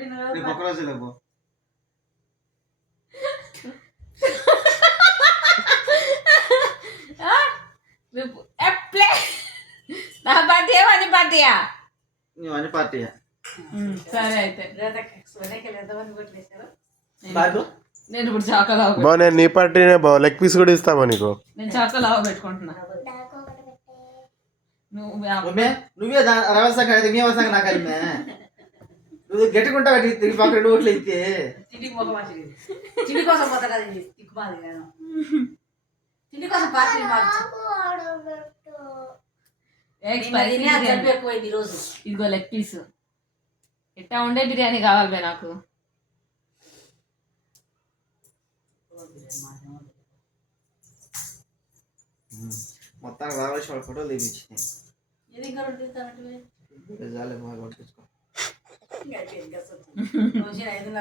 రేపు ఒక రోజు లేవు నా బర్త్డే అని బర్త్డేయా నువ్వు అని పార్టీయా సరే అయితే బాగు నేను ఇప్పుడు చాకలా బా నేను నీ పార్టీనే బా లెగ్ పీస్ కూడా ఇస్తామా నీకు నేను చాకలా పెట్టుకుంటున్నా నువ్వే రవసాక అయితే మీ అవసరం నాకు అది నువ్వు గట్టుకుంటావు తిరిగి పక్క 2 ఓట్లు అయితే తిండి కోసం పోతా కదా తిక్కుమాలి నేను తిండి కోసం పార్టీ ఎక్కువైంది ఈరోజు. ఇదిగో లెగ్ పీస్ ఎట్టా ఉండే బిర్యానీ కావాలి బే నాకు మొత్తానికి రావాలి వాళ్ళ ఫోటోలు తెప్పించినాయి ఇది ఇంకా రెండు తీస్తానంటే జాలే బాగా కొట్టుకో ఇంకా 5